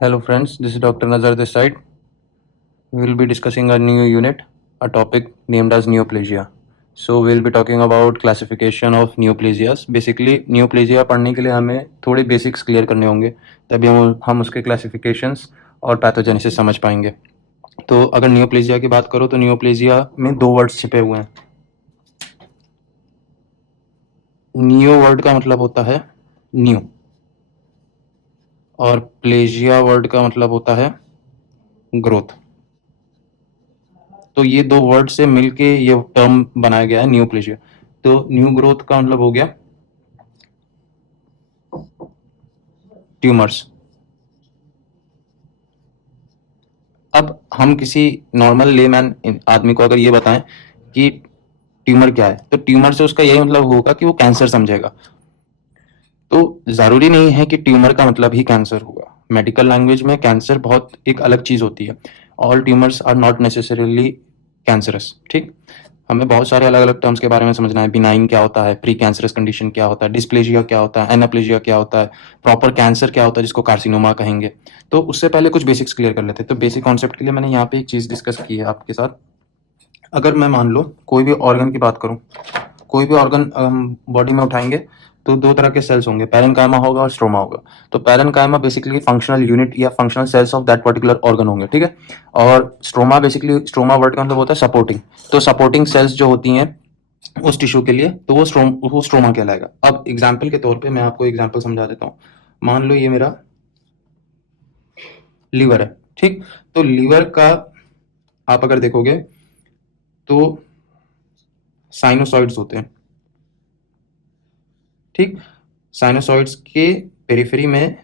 Hello friends, this is Dr. Nazar this side. We will be discussing a new unit, a topic named as neoplasia. So we will be talking about classification of neoplasias. Basically neoplasia पढ़ने के लिए हमें थोड़े basics clear करने होंगे, तभी हम उसके क्लासिफिकेशंस और पैथोजेनेसिस समझ पाएंगे। तो अगर नियोप्लेजिया की बात करो तो नियोप्लेजिया में दो वर्ड्स छिपे हुए हैं। नियो वर्ड का मतलब होता है न्यू और प्लेजिया वर्ड का मतलब होता है ग्रोथ। तो ये दो वर्ड से मिलके ये टर्म बनाया गया है न्यूप्लेजिया। तो न्यू ग्रोथ का मतलब हो गया ट्यूमर्स। अब हम किसी नॉर्मल लेमैन आदमी को अगर ये बताएं कि ट्यूमर क्या है, तो ट्यूमर से उसका यही मतलब होगा कि वो कैंसर समझेगा। तो जरूरी नहीं है कि ट्यूमर का मतलब ही कैंसर होगा। मेडिकल लैंग्वेज में कैंसर बहुत एक अलग चीज होती है। All tumours are not necessarily cancerous. ठीक, हमें बहुत सारे अलग अलग टर्म्स के बारे में समझना है। बिनाइन क्या होता है, प्री कैंसरस कंडीशन क्या होता है, डिस्प्लेजिया क्या होता है, एनाप्लेजिया क्या होता है, प्रॉपर कैंसर क्या होता है जिसको कार्सिनोमा कहेंगे। तो उससे पहले कुछ बेसिक्स क्लियर कर लेते हैं। तो बेसिक कॉन्सेप्ट के लिए मैंने यहाँ पे एक चीज डिस्कस की है आपके साथ। अगर मैं मान लो कोई भी ऑर्गन की बात करूं, कोई भी ऑर्गन हम बॉडी में उठाएंगे तो दो तरह के सेल्स होंगे, पैरेन्काइमा होगा और स्ट्रोमा होगा। तो पैरेन्काइमा बेसिकली फंक्शनल यूनिट या functional cells of that particular organ होंगे, ठीक है। और स्ट्रोमा बेसिकली, स्ट्रोमा वर्ड का मतलब होता है सपोर्टिंग। तो सपोर्टिंग सेल्स जो होती हैं उस टिश्यू के लिए, तो वो स्ट्रोमा कहलाएगा। अब एग्जाम्पल के तौर पे मैं आपको एग्जाम्पल समझा देता हूँ। मान लो ये मेरा लीवर है, ठीक। तो लीवर का आप अगर देखोगे तो साइनोसॉइड्स होते हैं, ठीक। साइनोसॉइड्स के पेरिफेरी में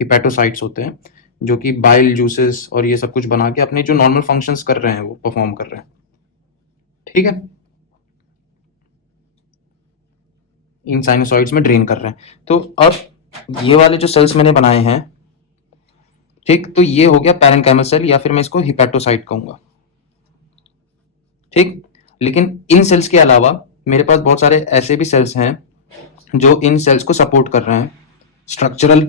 हिपैटोसाइट्स होते हैं, जो कि बाइल जूसेस और ये सब कुछ बना के अपने जो नॉर्मल फंक्शंस कर रहे हैं वो परफॉर्म कर रहे हैं, ठीक है। इन साइनोसॉइड्स में ड्रेन कर रहे हैं। तो अब ये वाले जो सेल्स मैंने बनाए हैं, ठीक, तो ये हो गया पैरेन्काइमल सेल या फिर मैं इसको हिपैटोसाइट कहूंगा, ठीक। लेकिन इन सेल्स के अलावा मेरे पास बहुत सारे ऐसे भी सेल्स हैं जो इन सेल्स को सपोर्ट कर रहे हैं, स्ट्रक्चरल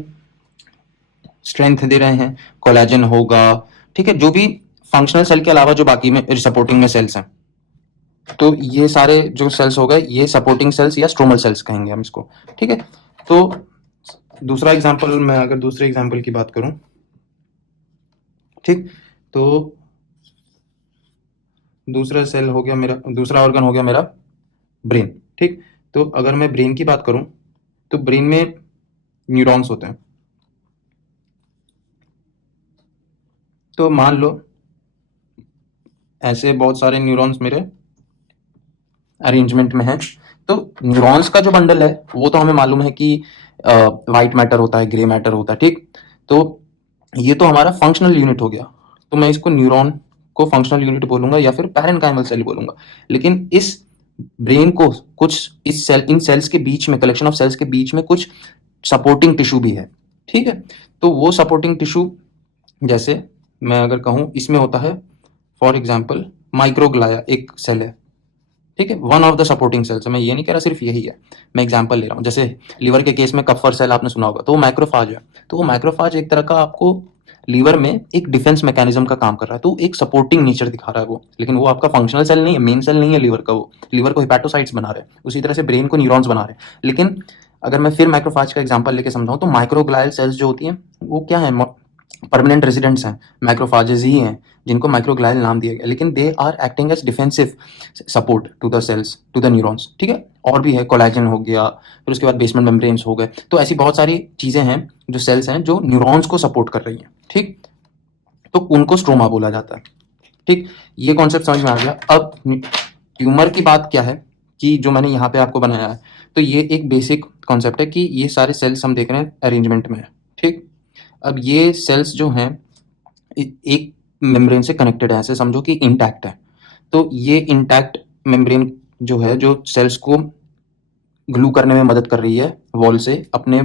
स्ट्रेंथ दे रहे हैं, कोलेजन होगा, ठीक है। जो भी फंक्शनल सेल के अलावा जो बाकी में सपोर्टिंग में सेल्स हैं, तो ये सारे जो सेल्स हो गए ये सपोर्टिंग सेल्स या स्ट्रोमल सेल्स कहेंगे हम इसको, ठीक है। तो दूसरा एग्जांपल, मैं अगर दूसरे एग्जांपल की बात करूं, ठीक, तो दूसरा सेल हो गया मेरा, दूसरा ऑर्गन हो गया मेरा ब्रेन, ठीक। तो अगर मैं ब्रेन की बात करूं तो ब्रेन में न्यूरॉन्स होते हैं। तो मान लो ऐसे बहुत सारे न्यूरॉन्स मेरे अरेंजमेंट में है। तो न्यूरॉन्स का जो बंडल है वो तो हमें मालूम है कि वाइट मैटर होता है, ग्रे मैटर होता है, ठीक। तो ये तो हमारा फंक्शनल यूनिट हो गया। तो मैं इसको न्यूरॉन को फंक्शनल यूनिट बोलूंगा या फिर पैरेन्काइमल सेल बोलूंगा। लेकिन इस ब्रेन को कुछ इस सेल, इन सेल्स के बीच में, कलेक्शन ऑफ सेल्स के बीच में कुछ सपोर्टिंग टिश्यू भी है, ठीक है। तो वो सपोर्टिंग टिश्यू, जैसे मैं अगर कहूं इसमें होता है फॉर एग्जाम्पल माइक्रोग्लाया एक सेल है, ठीक है, one of the supporting sales. मैं ये नहीं कह रहा सिर्फ यही है, मैं एग्जांपल ले रहा हूँ। जैसे लीवर के केस में कप्फर सेल आपने सुना होगा, तो वो माइक्रोफाज है। तो वो माइक्रोफाज एक तरह का आपको लीवर में एक डिफेंस मैकेनिज्म का काम कर रहा है, तो एक सपोर्टिंग नेचर दिखा रहा है वो। लेकिन वो आपका फंक्शनल सेल नहीं है, मेन सेल नहीं है लीवर का। वो लीवर को हिपैटोसाइट्स बना रहे हैं, उसी तरह से ब्रेन को न्यूरॉन्स बना रहे हैं। लेकिन अगर मैं फिर माइक्रोफाज का एग्जाम्पल लेके समझाऊं तो माइक्रोग्लायल सेल्स जो होती हैं वो क्या है, परमानेंट रेजिडेंट्स हैं, माइक्रोफाजेज ही हैं जिनको माइक्रोग्लायल नाम दिया गया। लेकिन they are acting as defensive support to the cells, to the neurons, ठीक है। और भी है, कोलेजन हो गया, फिर उसके बाद बेसमेंट मेम्ब्रेन्स हो गए। तो ऐसी बहुत सारी चीजें हैं जो सेल्स हैं जो न्यूरॉन्स को सपोर्ट कर रही हैं, ठीक। तो उनको स्ट्रोमा बोला जाता है, ठीक। ये कॉन्सेप्ट समझ में आ गया। अब ट्यूमर की बात क्या है कि जो मैंने यहाँ पे आपको बनाया है, तो ये एक बेसिक कॉन्सेप्ट है कि ये सारे सेल्स हम देख रहे हैं अरेंजमेंट में है, ठीक। अब ये सेल्स जो हैं एक मेम्ब्रेन से कनेक्टेड है, ऐसे समझो कि इंटैक्ट है। तो ये इंटैक्ट मेम्ब्रेन जो है, जो सेल्स को ग्लू करने में मदद कर रही है वॉल से अपने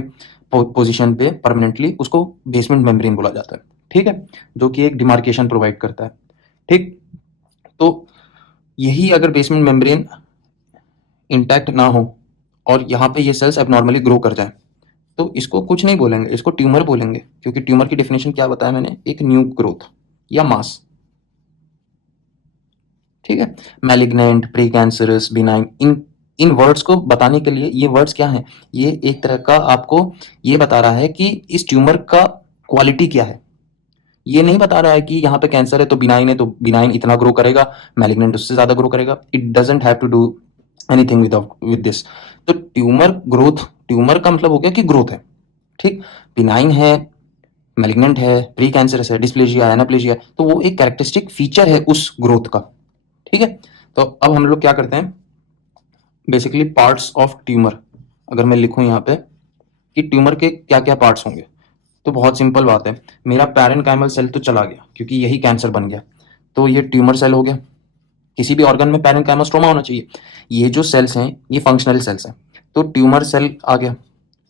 पोजीशन पे परमानेंटली, उसको बेसमेंट मेम्ब्रेन बोला जाता है, ठीक है, जो कि एक डिमार्केशन प्रोवाइड करता है, ठीक। तो यही अगर बेसमेंट मेम्ब्रेन इंटैक्ट ना हो और यहाँ पे ये सेल्स एबनॉर्मली ग्रो कर जाए, तो इसको कुछ नहीं बोलेंगे, इसको ट्यूमर बोलेंगे, क्योंकि ट्यूमर की डेफिनेशन क्या बताया मैंने, एक न्यू ग्रोथ या मास। ठीक है, मैलिग्नेंट, प्री कैंसरस, बिनाइन, इन इन वर्ड्स को बताने के लिए, ये वर्ड्स क्या हैं, ये एक तरह का आपको ये बता रहा है कि इस ट्यूमर का क्वालिटी क्या है। ये नहीं बता रहा है कि यहाँ पे कैंसर है तो बिनाइन है तो बिनाइन इतना ग्रो करेगा, मैलिग्नेंट उससे ज्यादा ग्रो करेगा। It doesn't have to do anything with this. तो ट्यूमर ग्रोथ, ट्यूमर का मतलब हो गया कि ग्रोथ है। ठीक, बिनाइन है, मैलिग्नेंट है, प्री कैंसरस है, डिस्प्लेजिया, एनाप्लेजिया, तो वो एक कैरेक्टरिस्टिक फीचर है उस ग्रोथ का। ठीक है, तो अब हम लोग क्या करते हैं, बेसिकली पार्ट्स ऑफ ट्यूमर, अगर मैं लिखूं यहाँ पे कि ट्यूमर के क्या क्या पार्ट्स होंगे, तो बहुत सिंपल बात है, मेरा पैरेनकाइमल सेल तो चला गया क्योंकि यही कैंसर बन गया, तो ये ट्यूमर सेल हो गया। किसी भी ऑर्गन में पैरेनकाइमल स्ट्रोमा होना चाहिए। ये जो सेल्स हैं ये फंक्शनल सेल्स हैं, तो ट्यूमर सेल आ गया।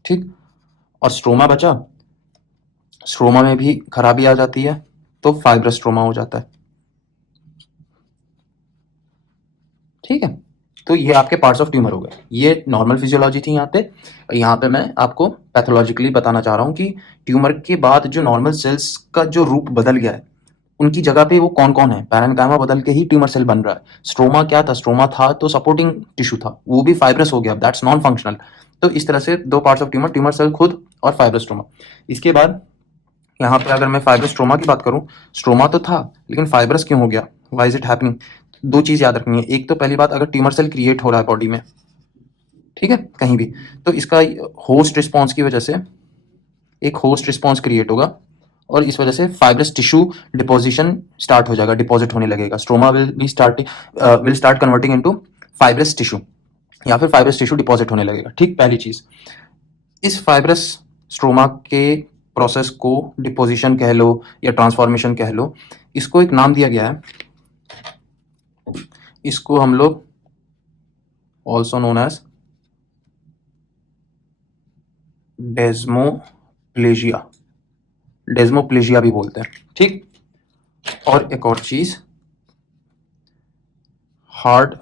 ठीक, और स्ट्रोमा बचा, स्ट्रोमा में भी खराबी आ जाती है तो फाइब्रस स्ट्रोमा हो जाता है। ठीक है, तो ये आपके पार्ट्स ऑफ ट्यूमर हो गए। ये नॉर्मल फिजियोलॉजी थी यहाँ पे मैं आपको पैथोलॉजिकली बताना चाह रहा हूँ कि ट्यूमर के बाद जो नॉर्मल सेल्स का जो रूप बदल गया है, उनकी जगह पे वो कौन कौन है। पैरेन्काइमा बदल के ही ट्यूमर सेल बन रहा है। स्ट्रोमा क्या था, स्ट्रोमा था तो सपोर्टिंग टिश्यू था, वो भी फाइब्रस हो गया, दैट्स नॉन फंक्शनल। तो इस तरह से दो parts of tumour, tumour cell खुद और फाइब्रस स्ट्रोमा। इसके बाद यहाँ पे अगर मैं फाइब्रस स्ट्रोमा की बात करूँ, स्ट्रोमा तो था लेकिन फाइब्रस क्यों हो गया, वाई इज इट हैपनिंग। दो चीज याद रखनी है, एक तो पहली बात, अगर ट्यूमर सेल क्रिएट हो रहा है बॉडी में, ठीक है, कहीं भी, तो इसका होस्ट रिस्पॉन्स की वजह से एक होस्ट रिस्पॉन्स क्रिएट होगा और इस वजह से फाइब्रस टिश्यू डिपोजिशन स्टार्ट हो जाएगा, डिपॉजिट होने लगेगा। Stroma will start converting into fibrous tissue, या फिर फाइब्रस टिश्यू डिपॉजिट होने लगेगा। ठीक, पहली चीज, इस फाइब्रस स्ट्रोमा के प्रोसेस को डिपोजिशन कह लो या ट्रांसफॉर्मेशन कह लो, इसको एक नाम दिया गया है, इसको हम लोग also known as desmoplasia, desmoplasia भी बोलते हैं। ठीक, और एक और चीज, हार्ड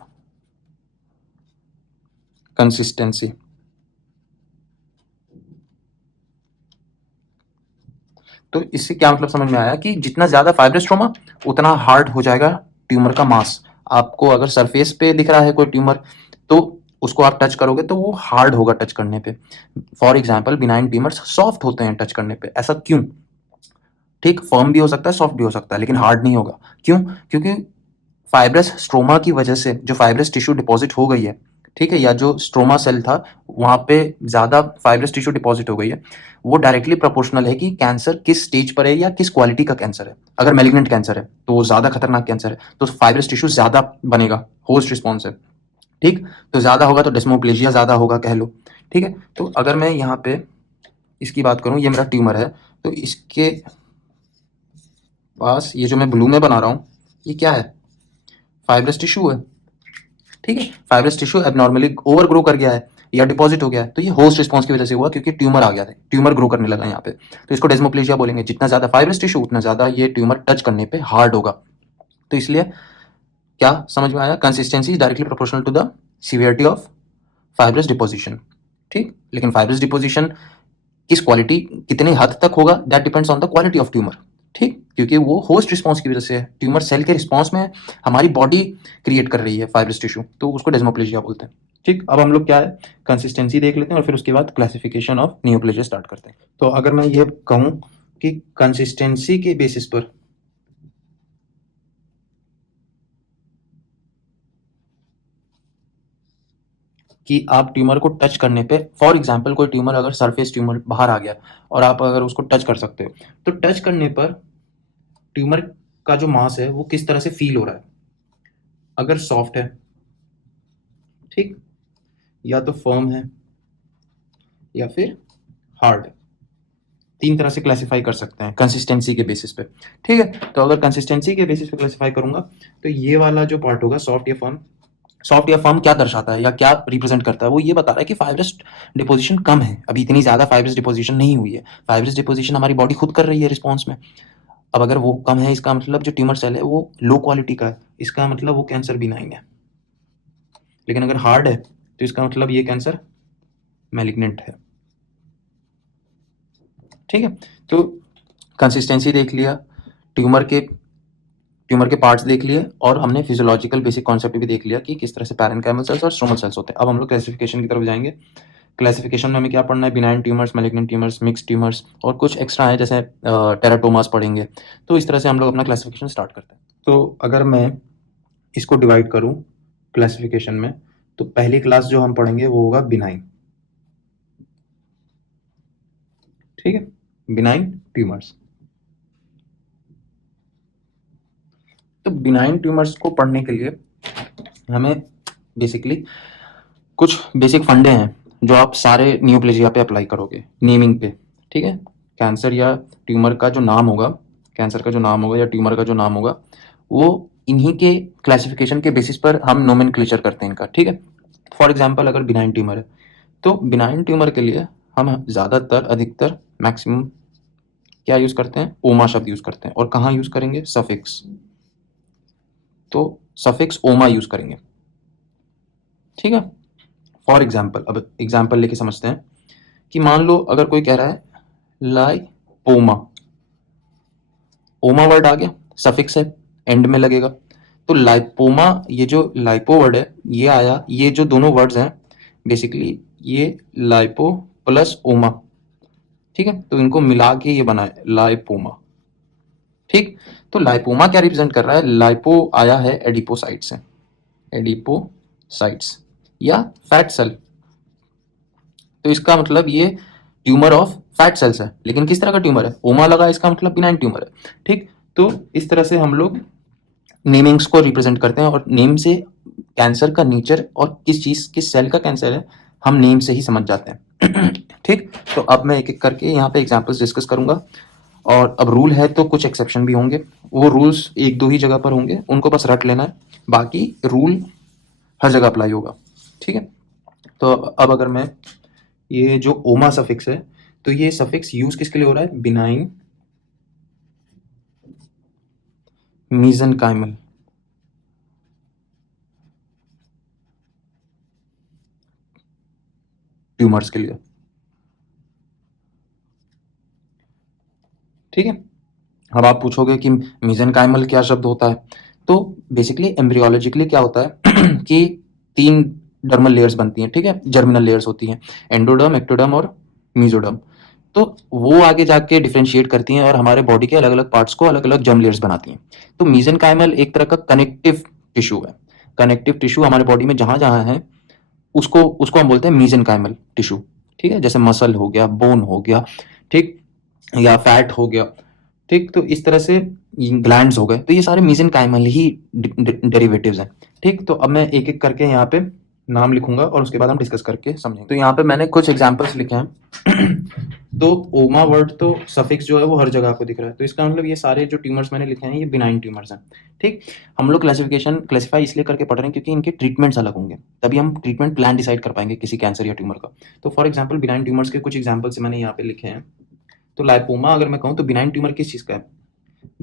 कंसिस्टेंसी। तो इससे क्या मतलब समझ में आया कि जितना ज्यादा फाइब्रस स्ट्रोमा उतना हार्ड हो जाएगा ट्यूमर का मास। आपको अगर सरफेस पे दिख रहा है कोई ट्यूमर तो उसको आप टच करोगे तो वो हार्ड होगा टच करने पे। For example benign tumours soft होते हैं टच करने पे, ऐसा क्यों? ठीक, फर्म भी हो सकता है, सॉफ्ट भी हो सकता है, लेकिन हार्ड नहीं होगा। क्यों? क्योंकि फाइब्रस स्ट्रोमा की वजह से जो फाइब्रस टिश्यू डिपॉजिट हो गई है, ठीक है, या जो स्ट्रोमा सेल था वहां पे ज्यादा फाइब्रस टिश्यू डिपॉजिट हो गई है, वो डायरेक्टली प्रोपोर्शनल है कि कैंसर किस स्टेज पर है या किस क्वालिटी का कैंसर है। अगर मेलिग्नेंट कैंसर है तो वो ज्यादा खतरनाक कैंसर है, तो फाइब्रस टिश्यू ज्यादा बनेगा, होस्ट रिस्पॉन्स है। ठीक, तो ज्यादा होगा तो डेस्मोप्लेजिया ज्यादा होगा कह लो। ठीक है, तो अगर मैं यहाँ पे इसकी बात करूं, ये मेरा ट्यूमर है, तो इसके पास ये जो मैं ब्लू में बना रहा हूँ ये क्या है, फाइब्रस टिश्यू है। ठीक है, fibrous tissue abnormally over grow कर गया है या डिपॉजिट हो गया है, तो ये होस्ट रिस्पॉन्स की वजह से हुआ क्योंकि ट्यूमर आ गया था, ट्यूमर ग्रो करने लगा यहाँ पे, तो इसको डेस्मोप्लेजिया बोलेंगे। जितना ज्यादा फाइब्रस टिश्यू उतना ज्यादा ये ट्यूमर टच करने पे हार्ड होगा। तो इसलिए क्या समझ में आया, consistency is directly proportional to the severity of fibrous deposition. ठीक, लेकिन फाइब्रस डिपोजिशन किस क्वालिटी, कितने हद तक होगा, that depends on the quality of tumour. ठीक, क्योंकि वो होस्ट रिस्पॉन्स की वजह से है, ट्यूमर सेल के रिस्पॉन्स में हमारी बॉडी क्रिएट कर रही है फाइब्रस टिश्यू, तो उसको डेस्मोप्लेजिया बोलते हैं। ठीक, अब हम लोग क्या है, कंसिस्टेंसी देख लेते हैं और फिर उसके बाद क्लासिफिकेशन ऑफ नियोप्लेजिया स्टार्ट करते हैं। तो अगर मैं ये कहूँ कि कंसिस्टेंसी के बेसिस पर कि आप ट्यूमर को टच करने पे, फॉर एग्जांपल कोई ट्यूमर अगर सरफेस ट्यूमर बाहर आ गया और आप अगर उसको टच कर सकते हो, तो टच करने पर ट्यूमर का जो मास है वो किस तरह से फील हो रहा है। अगर सॉफ्ट है, ठीक, या तो फर्म है या फिर हार्ड, तीन तरह से क्लासिफाई कर सकते हैं कंसिस्टेंसी के बेसिस पे। ठीक है, तो अगर कंसिस्टेंसी के बेसिस पे क्लासिफाई करूंगा तो ये वाला जो पार्ट होगा सॉफ्ट या फर्म, सॉफ्ट या फर्म क्या दर्शाता है या क्या रिप्रेजेंट करता है, वो ये बता रहा है कि फाइब्रस डिपोजिशन कम है, अभी इतनी ज्यादा फाइब्रस डिपोजिशन नहीं हुई है। फाइब्रस डिपोजिशन हमारी बॉडी खुद कर रही है रिस्पॉन्स में। अब अगर वो कम है, इसका मतलब जो ट्यूमर सेल है वो लो क्वालिटी का है, इसका मतलब वो कैंसर बिनाइन है। लेकिन अगर हार्ड है तो इसका मतलब ये कैंसर मैलिग्नेंट है। ठीक है, तो कंसिस्टेंसी देख लिया, ट्यूमर के पार्ट्स देख लिए, और हमने फिजियोलॉजिकल बेसिक कॉन्सेप्ट भी देख लिया कि किस तरह से पैरेन्काइमल सेल्स और स्ट्रोमल सेल्स होते हैं। अब हम लोग क्लासिफिकेशन की तरफ जाएंगे। क्लासिफिकेशन में हमें क्या पढ़ना है? Benign tumours, malignant tumours, mix tumours, और कुछ एक्स्ट्रा है जैसे टेराटोमास पढ़ेंगे। तो इस तरह से हम लोग अपना क्लासिफिकेशन स्टार्ट करते हैं। तो अगर मैं इसको डिवाइड करूं क्लासिफिकेशन में, तो पहली क्लास जो हम पढ़ेंगे वो होगा बिनाइन। ठीक है, बिनाइन ट्यूमर्स। तो बिनाइन ट्यूमर्स को पढ़ने के लिए हमें बेसिकली कुछ बेसिक फंडे हैं जो आप सारे न्यूप्लेजिया पे अप्लाई करोगे नेमिंग पे। ठीक है, कैंसर या ट्यूमर का जो नाम होगा, कैंसर का जो नाम होगा या ट्यूमर का जो नाम होगा, वो इन्हीं के क्लासिफिकेशन के बेसिस पर हम नोमेनक्लेचर करते हैं इनका। ठीक है, फॉर एग्जाम्पल अगर बिनाइन ट्यूमर है, तो बिनाइन ट्यूमर के लिए हम ज़्यादातर, अधिकतर, मैक्सिमम क्या यूज़ करते हैं? ओमा शब्द यूज़ करते हैं। और कहाँ यूज़ करेंगे? सफिक्स। तो सफिक्स ओमा यूज़ करेंगे। ठीक है, फॉर एग्जाम्पल, अब एग्जाम्पल लेके समझते हैं कि मान लो अगर कोई कह रहा है लाइपोमा, ओमा वर्ड आ गया, सफिक्स है, एंड में लगेगा। तो लाइपोमा, ये जो लाइपो वर्ड है ये आया, ये जो दोनों वर्ड्स हैं बेसिकली ये लाइपो प्लस ओमा। ठीक है, तो इनको मिला के ये बना है लाइपोमा। ठीक, तो लाइपोमा क्या रिप्रेजेंट कर रहा है? लाइपो आया है एडिपोसाइट से, एडिपोसाइट्स या फैट सेल। तो इसका मतलब ये ट्यूमर ऑफ फैट सेल्स है। लेकिन किस तरह का ट्यूमर है? ओमा लगा, इसका मतलब बिनाइन ट्यूमर है। ठीक, तो इस तरह से हम लोग नेमिंग्स को रिप्रेजेंट करते हैं, और नेम से कैंसर का नेचर और किस चीज, किस सेल का कैंसर है, हम नेम से ही समझ जाते हैं। ठीक, तो अब मैं एक एक करके यहाँ पे एग्जांपल्स डिस्कस करूंगा। और अब रूल है तो कुछ एक्सेप्शन भी होंगे, वो रूल्स एक दो ही जगह पर होंगे, उनको बस रट लेना है, बाकी रूल हर जगह अप्लाई होगा। ठीक है, तो अब अगर मैं ये जो ओमा सफिक्स है, तो ये सफिक्स यूज किसके लिए हो रहा है? बिनाइन मीजनकाइमल ट्यूमर्स के लिए। ठीक है, अब आप पूछोगे कि मीजनकाइमल क्या शब्द होता है? तो बेसिकली एम्ब्रियोलॉजिकली क्या होता है कि 3 डर्मल लेयर्स बनती हैं। ठीक है, जर्मिनल लेयर्स होती हैं, एंडोडर्म, एक्टोडर्म और मीजोडर्म। तो वो आगे जाके डिफरेंशिएट करती हैं और हमारे बॉडी के अलग अलग पार्ट्स को अलग अलग जर्म लेयर्स बनाती हैं। तो मीजनकाइमल एक तरह का कनेक्टिव टिश्यू है। कनेक्टिव टिश्यू हमारे बॉडी में जहां जहां है, उसको उसको हम बोलते हैं मीजनकाइमल टिश्यू। ठीक है, जैसे मसल हो गया, बोन हो गया, ठीक, या फैट हो गया। ठीक, तो इस तरह से ग्लैंड्स हो गए, तो ये सारे मीसेनकाइमल ही डेरिवेटिव्स हैं। ठीक, तो अब मैं एक एक करके यहाँ पे नाम लिखूंगा और उसके बाद हम डिस्कस करके समझेंगे। तो यहाँ पे मैंने कुछ एग्जांपल्स लिखे हैं। तो ओमा वर्ड तो सफिक्स जो है वो हर जगह आपको दिख रहा है, तो इसका मतलब ये सारे जो ट्यूमर्स मैंने लिखे हैं ये बिनाइन ट्यूमर्स हैं। ठीक, हम लोग क्लासिफाई इसलिए करके पढ़ रहे हैं क्योंकि इनके ट्रीटमेंट्स अलग होंगे, तभी हम ट्रीटमेंट प्लान डिसाइड कर पाएंगे किसी कैंसर या ट्यूमर का। तो फॉर एग्जाम्पल बिनाइन ट्यूमर्स के कुछ एग्जाम्पल्स मैंने यहाँ पे लिखे हैं। तो लाइपोमा अगर मैं कहूँ तो बिनाइन ट्यूमर किस चीज़ का है?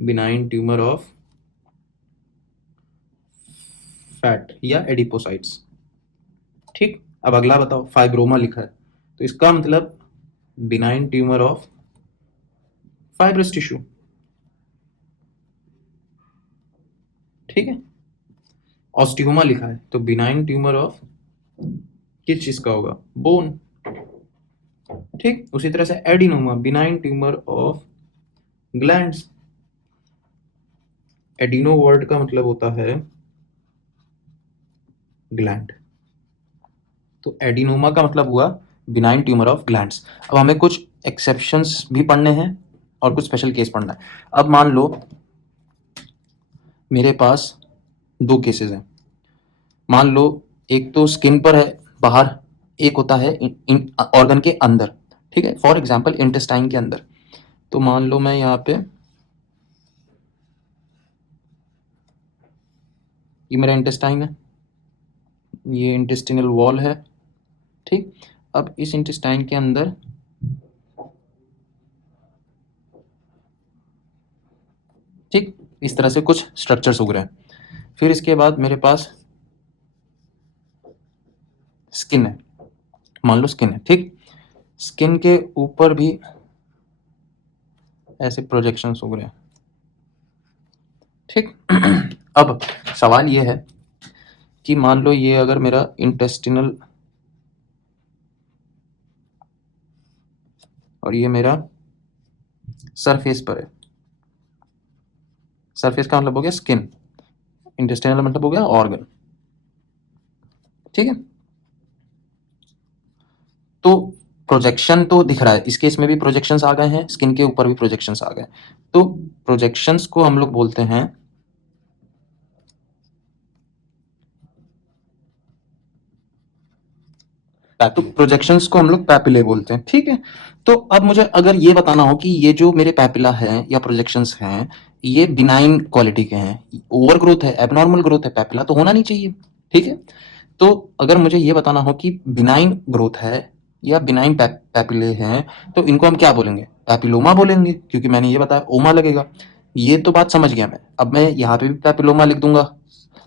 बिनाइन ट्यूमर ऑफ फैट या एडिपोसाइट्स। ठीक, अब अगला बताओ, फाइब्रोमा लिखा है, तो इसका मतलब benign tumour of fibrous tissue. ठीक है, ऑस्टियोमा लिखा है, तो बिनाइन ट्यूमर ऑफ किस चीज का होगा? बोन। ठीक, उसी तरह से adenoma, benign tumour of glands. Adeno word का मतलब होता है ग्लैंड, तो एडिनोमा का मतलब हुआ बिनाइन ट्यूमर ऑफ ग्लैंड्स। अब हमें कुछ एक्सेप्शंस भी पढ़ने हैं और कुछ स्पेशल केस पढ़ना है। अब मान लो मेरे पास 2 केसेस हैं। मान लो एक तो स्किन पर है बाहर, एक होता है ऑर्गन के अंदर। ठीक है, फॉर एग्जांपल इंटेस्टाइन के अंदर। तो मान लो मैं यहाँ पे, ये मेरा इंटेस्टाइन है, ये इंटेस्टिनल वॉल है। ठीक, अब इस इंटेस्टाइन के अंदर ठीक इस तरह से कुछ स्ट्रक्चर्स उग रहे हैं। फिर इसके बाद मेरे पास स्किन है, मान लो स्किन है। ठीक, स्किन के ऊपर भी ऐसे प्रोजेक्शंस हो रहे हैं, ठीक। अब सवाल ये है कि मान लो ये अगर मेरा इंटेस्टिनल और ये मेरा सरफेस पर है। सरफेस का मतलब हो गया स्किन, इंटेस्टाइनल मतलब हो गया ऑर्गन, ठीक है। तो प्रोजेक्शन तो दिख रहा है, इस केस में भी प्रोजेक्शंस आ गए हैं, स्किन के ऊपर भी प्रोजेक्शंस आ गए। तो प्रोजेक्शंस को हम लोग बोलते हैं तो प्रोजेक्शंस को हम लोग पैपिले बोलते हैं, ठीक है। तो अब मुझे अगर ये बताना हो कि ये जो मेरे पैपिला है या प्रोजेक्शंस हैं ये बिनाइन क्वालिटी के हैं, ओवर ग्रोथ है, एबनॉर्मल ग्रोथ है, पैपिला तो होना नहीं चाहिए, ठीक है। तो अगर मुझे ये बताना हो कि बिनाइन ग्रोथ है या बिनाइन पैपिले हैं तो इनको हम क्या बोलेंगे, पैपिलोमा बोलेंगे, क्योंकि मैंने ये बताया ओमा लगेगा। ये तो बात समझ गया मैं। अब मैं यहाँ पे भी पैपिलोमा लिख दूंगा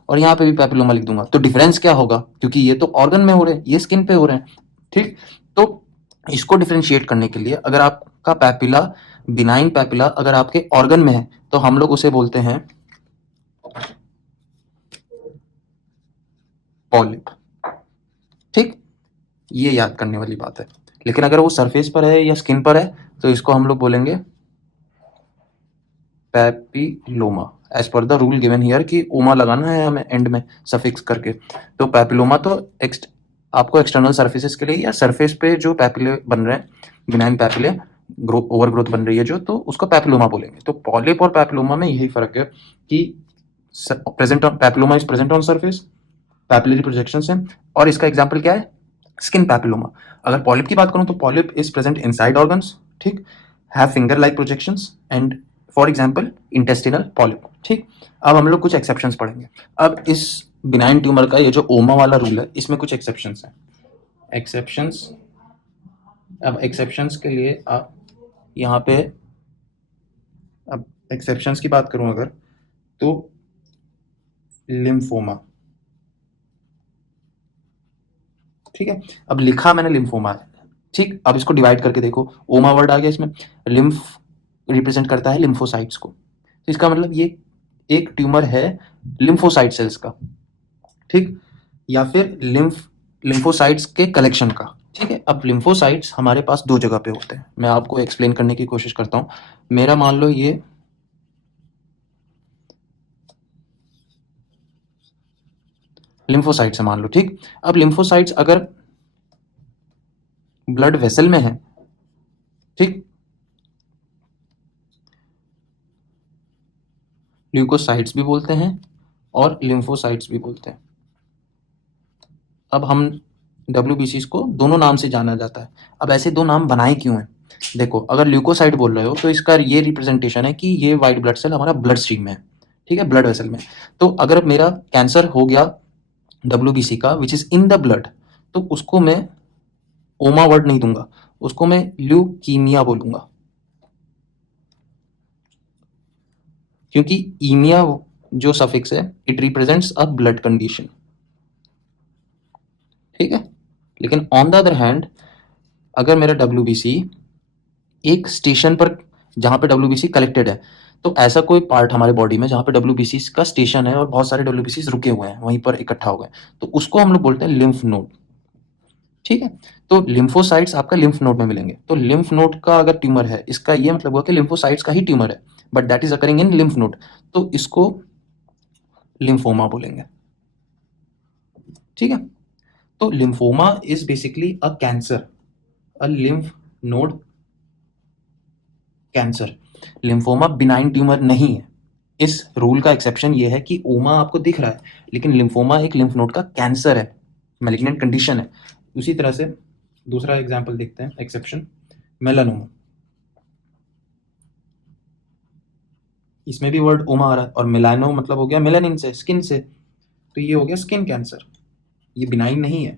और यहाँ पे भी पैपिलोमा लिख दूंगा, तो डिफरेंस क्या होगा, क्योंकि ये तो ऑर्गन में हो रहे हैं, ये स्किन पे हो रहे हैं, ठीक। तो इसको डिफरेंशिएट करने के लिए अगर आपका पैपिला बिनाइन पैपिला अगर आपके ऑर्गन में है तो हम लोग उसे बोलते हैं पॉलिप, ठीक। ये याद करने वाली बात है। लेकिन अगर वो सरफेस पर है या स्किन पर है तो इसको हम लोग बोलेंगे papilloma, as per the rule given here कि ओमा लगाना है हमें एंड में सफिक्स करके। तो पैपिलोमा तो आपको एक्सटर्नल सर्फेसिस के लिए या सरफेस पे जो पैपिले बन रहे हैं, बिनाइन पैपिले ओवर ग्रोथ बन रही है जो, तो उसको पैपिलोमा बोलेंगे। तो पॉलिप और पैपिलोमा में यही फर्क है कि present on papilloma is present on surface, papillary projection है, और इसका एग्जाम्पल क्या है, स्किन पैपिलोमा। अगर पॉलिप की बात करूं तो polyp is present inside organs, ठीक, have finger like projections and for example intestinal polyp, ठीक। अब हम लोग कुछ एक्सेप्शंस पढ़ेंगे। अब इस बिनाइन ट्यूमर का ये जो ओमा वाला रूल है इसमें कुछ एक्सेप्शंस हैं। एक्सेप्शंस, अब एक्सेप्शंस के लिए आप यहाँ पे, अब एक्सेप्शंस की बात करूं अगर तो लिम्फोमा, ठीक है। अब लिखा मैंने लिम्फोमा है, ठीक। अब इसको डिवाइड करके देखो, ओमा वर्ड आ गया इसमें, लिम्फ रिप्रेजेंट करता है लिम्फोसाइट्स को, तो इसका मतलब ये एक ट्यूमर है लिम्फोसाइट सेल्स का, ठीक, या फिर लिम्फोसाइट्स के कलेक्शन का, ठीक है। अब लिम्फोसाइट्स हमारे पास दो जगह पे होते हैं, मैं आपको एक्सप्लेन करने की कोशिश करता हूँ। मेरा मान लो ये लिम्फोसाइट्स है मान लो, ठीक। अब लिम्फोसाइट्स अगर ब्लड वेसल में है, ठीक, ल्यूकोसाइट्स भी बोलते हैं और लिम्फोसाइट्स भी बोलते हैं। अब हम WBCs को दोनों नाम से जाना जाता है। अब ऐसे दो नाम बनाए क्यों हैं, देखो अगर ल्यूकोसाइट बोल रहे हो तो इसका ये रिप्रेजेंटेशन है कि ये वाइट ब्लड सेल हमारा ब्लड स्ट्रीम में है, ठीक है, ब्लड वेसल में। तो अगर मेरा कैंसर हो गया WBC का which is in the blood, तो उसको मैं ओमा वर्ड नहीं दूंगा, उसको मैं ल्यूकीमिया बोलूंगा, क्योंकि ईमिया जो सफिक्स है it represents a blood condition, ठीक है। लेकिन ऑन द अदर हैंड अगर मेरा WBC एक स्टेशन पर, जहां पे WBC कलेक्टेड है, तो ऐसा कोई पार्ट हमारे बॉडी में जहां पे WBC का स्टेशन है और बहुत सारे WBC रुके हुए हैं वहीं पर इकट्ठा हो गए, तो उसको हम लोग बोलते हैं लिम्फ नोड, ठीक है। तो लिम्फोसाइट्स आपका लिम्फ नोड में मिलेंगे। तो लिम्फ नोड का अगर ट्यूमर है इसका ये मतलब हुआ कि लिम्फोसाइट्स का ही ट्यूमर है, but that is occurring in lymph node, तो इसको लिम्फोमा बोलेंगे, ठीक है। तो lymphoma is basically a cancer, a lymph node cancer. Lymphoma benign tumour नहीं है। इस रूल का एक्सेप्शन ये है कि ओमा आपको दिख रहा है लेकिन लिम्फोमा एक लिम्फ नोड का कैंसर है, मैलिग्नेंट कंडीशन है। उसी तरह से दूसरा एग्जांपल देखते हैं, एक्सेप्शन मेलानोमा, इसमें भी वर्ड ओमा आ रहा है और मेलानो मतलब हो गया मेलानिन से, स्किन से, तो ये हो गया स्किन कैंसर, ये बिनाइन नहीं है।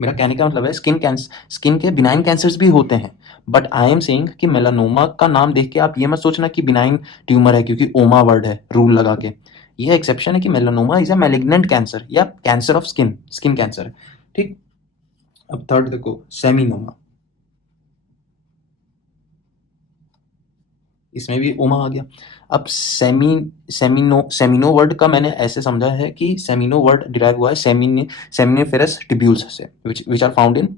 मेरा कहने का मतलब है स्किन कैंसर, स्किन के बिनाइन कैंसर्स भी होते हैं, बट आई एम सेइंग कि मेलानोमा का नाम देख के आप ये मत सोचना कि बिनाइन ट्यूमर है क्योंकि ओमा वर्ड है रूल लगा के। यह एक्सेप्शन है कि melanoma is a malignant cancer या cancer of skin, skin cancer, ठीक। अब थर्ड देखो सेमिनोमा, इसमें भी ओमा आ गया। अब सेमिनो वर्ड का मैंने ऐसे समझा है कि सेमिनो वर्ड डिराइव हुआ है सेमिनिफेरस टिब्यूल्स से, which are found in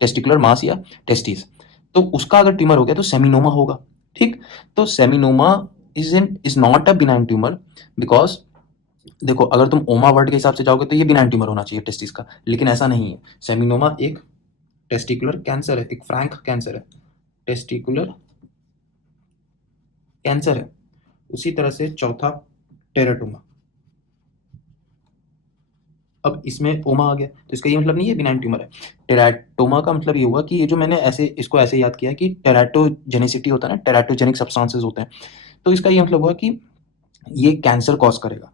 testicular mass या टेस्टिस। तो उसका अगर ट्यूमर हो गया तो सेमिनोमा होगा। ठीक, तो seminoma is not a benign tumour, because देखो अगर तुम ओमा वर्ड के हिसाब से जाओगे तो ये बिनाइन ट्यूमर होना चाहिए टेस्टिस का, लेकिन ऐसा नहीं है। सेमिनोमा एक टेस्टिकुलर कैंसर है, एक फ्रैंक कैंसर है, टेस्टिकुलर कैंसर है। उसी तरह से चौथा टेराटोमा। अब इसमें ओमा आ गया तो इसका ये मतलब नहीं है बिनाइन ट्यूमर है। टेराटोमा का मतलब ये हुआ कि ये जो मैंने ऐसे इसको ऐसे याद किया कि टेराटोजेनिसिटी होता है ना, टेराटोजेनिक सब्सटेंसेस होते हैं, तो इसका ये मतलब हुआ कि ये कैंसर कॉज करेगा।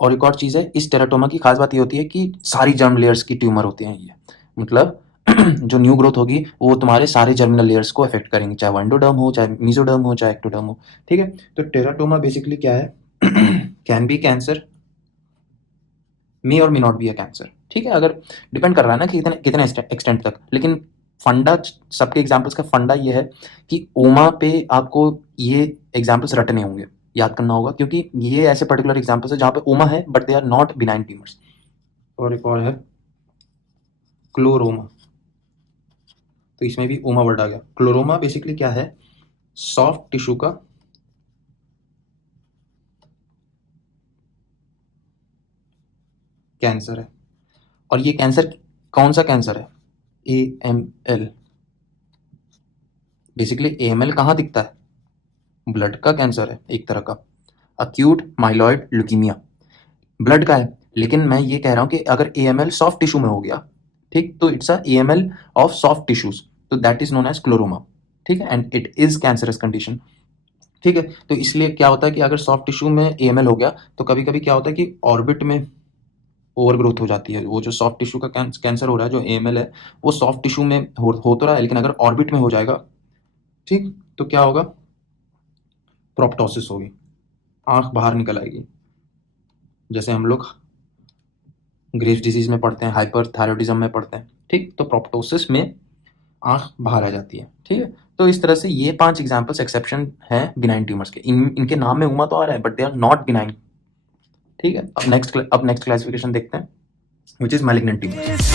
और एक और चीज़ है, इस टेराटोमा की खास बात ये होती है कि सारी जर्म लेयर्स की ट्यूमर होती हैं ये, मतलब जो न्यू ग्रोथ होगी वो तुम्हारे सारे जर्मिनल लेयर्स को अफेक्ट करेंगे, चाहे वो एंडोडर्म हो, चाहे मीजोडर्म हो, चाहे एक्टोडर्म हो। ठीक है, तो टेराटोमा बेसिकली क्या है, कैन बी कैंसर, मे और may not be a cancer. ठीक है, अगर डिपेंड कर रहा है ना कि कितने कितने एक्सटेंट तक, लेकिन फंडा सबके एग्जाम्पल्स का फंडा ये है कि ओमा पे आपको ये एग्जाम्पल्स रटने होंगे, याद करना होगा, क्योंकि ये ऐसे पर्टिकुलर एग्जाम्पल्स है जहाँ पे ओमा है but they are not benign tumours. और एक और है क्लोरोमा, तो इसमें भी ओमा वर्ड आ गया। क्लोरोमा बेसिकली क्या है, सॉफ्ट टिश्यू का कैंसर है। और ये कैंसर कौन सा कैंसर है, AML। बेसिकली AML कहाँ दिखता है, ब्लड का कैंसर है एक तरह का, अक्यूट माइलॉइड ल्यूकीमिया, ब्लड का है। लेकिन मैं ये कह रहा हूँ कि अगर AML सॉफ्ट टिश्यू में हो गया, ठीक, तो it's a AML of soft tissues, तो that is known as chloroma. ठीक है, and it is cancerous condition. ठीक है, तो इसलिए क्या होता है कि अगर सॉफ्ट टिश्यू में AML हो गया तो कभी कभी क्या होता है कि ऑर्बिट में ओवर ग्रोथ हो जाती है। वो जो सॉफ्ट टिश्यू का कैंसर हो रहा है, जो AML है, वो सॉफ्ट टिश्यू में हो तो रहा है, लेकिन अगर ऑर्बिट में हो जाएगा, ठीक, तो क्या होगा, प्रोप्टोसिस होगी, आंख बाहर निकल आएगी, जैसे हम लोग ग्रेव्स डिजीज में पढ़ते हैं, हाइपरथायरॉयडिज्म में पढ़ते हैं। ठीक, तो प्रोप्टोसिस में आंख बाहर आ जाती है। ठीक है, तो इस तरह से ये 5 एग्जांपल्स एक्सेप्शन हैं बिनाइन ट्यूमर्स के। इनके नाम में उमा तो आ रहा है but they are not benign. ठीक है, अब नेक्स्ट क्लासिफिकेशन देखते हैं, विच इज मैलिग्नेंट ट्यूमर्स।